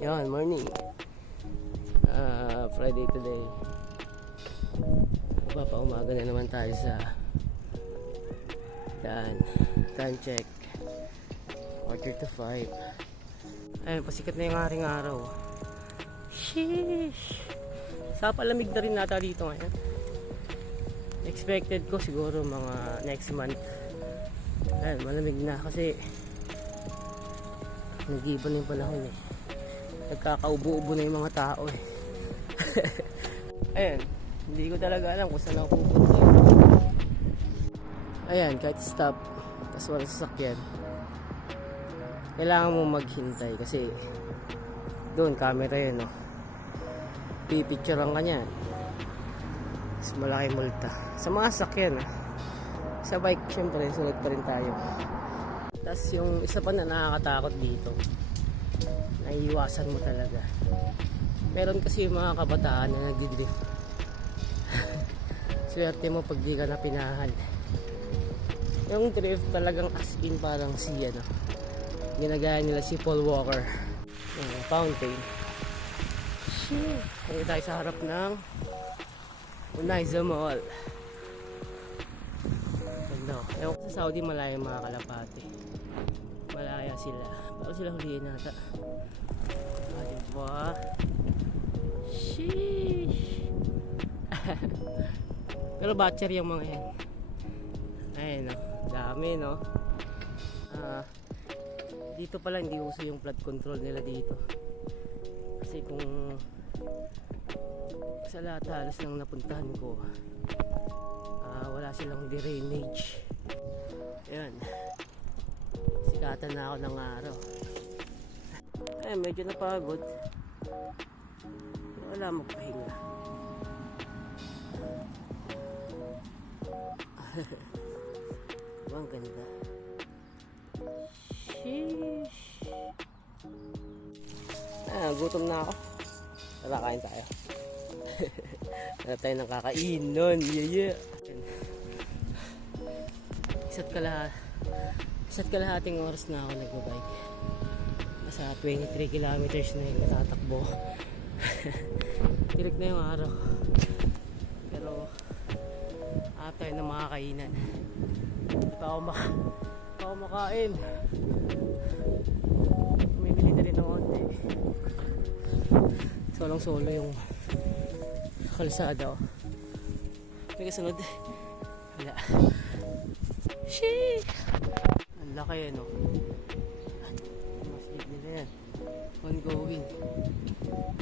Yan, morning. Friday today. Papaumaga na naman tayo sa daan. Time check. 4:45. Ayun, pasikat na yung aring araw. Sheesh! Sa palamig na rin nata dito ngayon. Expected ko siguro mga next month. Ayun, malamig na kasi nag-iba na yung panahon eh. Nagkakaubo-ubo na yung mga tao eh. Ayan, hindi ko talaga alam kung saan ako pupunta. Ayan, kahit stop tapos walang sasakyan, kailangan mo maghintay kasi doon camera yun, no? Pipicturean ka niya, mas malaki multa sa mga sasakyan, sa bike syempre sunod pa rin tayo. Tapos yung isa pa na nakakatakot dito, naiiwasan mo talaga. Meron kasi yung mga kabataan na nagdidrift. Swerte mo pag di ka na pinahan. Yung drift talagang as in parang si ano, ginagaya nila si Paul Walker, yung fountain. Shit, kaya tayo sa harap ng Unaiza Mall. Ganda. Ewan ko sa Saudi malaya mga kalapate, malaya sila, paano sila huliin nata. Diba? Sheesh. Pero batcher yung mga yan. Ayun, no? Dami, no? Dito pala hindi uso yung flood control nila dito. Kasi kung sa lahat halos ng napuntahan ko, wala silang drainage. Ayun, sikatan na ako ng araw. Ay, medyo napagod. Wala magpahinga. Ang ganda. Sheesh. Gutom na ako. Tara, kain tayo. Wala tayo nang kakain nun. Yeah. Isa't kalahating oras na ako nagbabike. Sa 23 kilometers na yung natatakbo. Tirik na yung araw. Pero after na makakainan, hindi pa ako makain. Bumibili na rin ng onte. Solong-solo yung kalsada. May kasunod. Wala. Sheesh! Ang laki no. Masjid nila yan. Ongoing.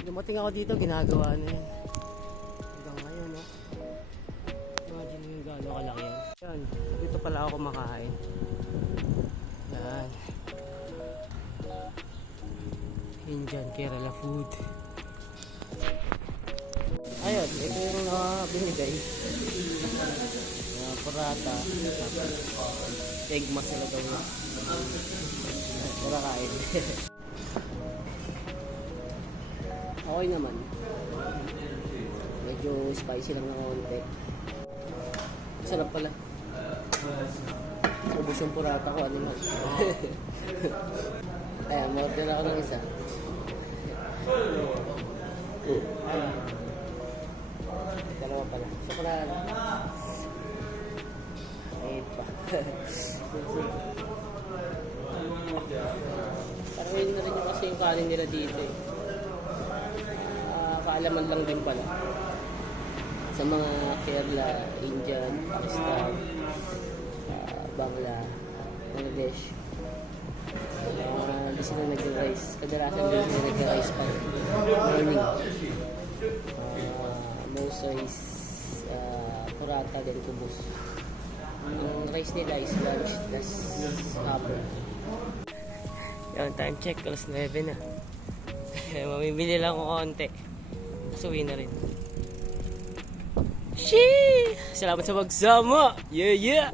Dumating ako dito, ginagawa na yan. Hanggang ngayon, no? Imagine yung gano'ng kalaki yan. Yan, dito pala ako kumakain. Yan. Indian Kerala food. Ayun, ito yung binigay. Parata. Egg masala daw yun. Tara kain. Okay naman. Medyo spicy lang ng konti. Sarap pala. Ubus yung purata ko, ano lang. Ayan, ma-order ako ng isa. Dalawa pala. Sa purata. Ayun pa. Parang yun na rin yung kasi yung kanin nila dito eh. Kaalaman lang din pala sa mga Kerala, Indian, Pakistan, Bangla, Bangladesh. Hindi sila nag-rice. Kadalasan din sila nag-rice pa morning. Most is purata din kubos. Ang rice nila is lunch plus hapon. Yan, time check, alas 9 na. Mamimili lang ako konti. Suwi na rin. Sheesh! Salamat sa pagsama! Yeah!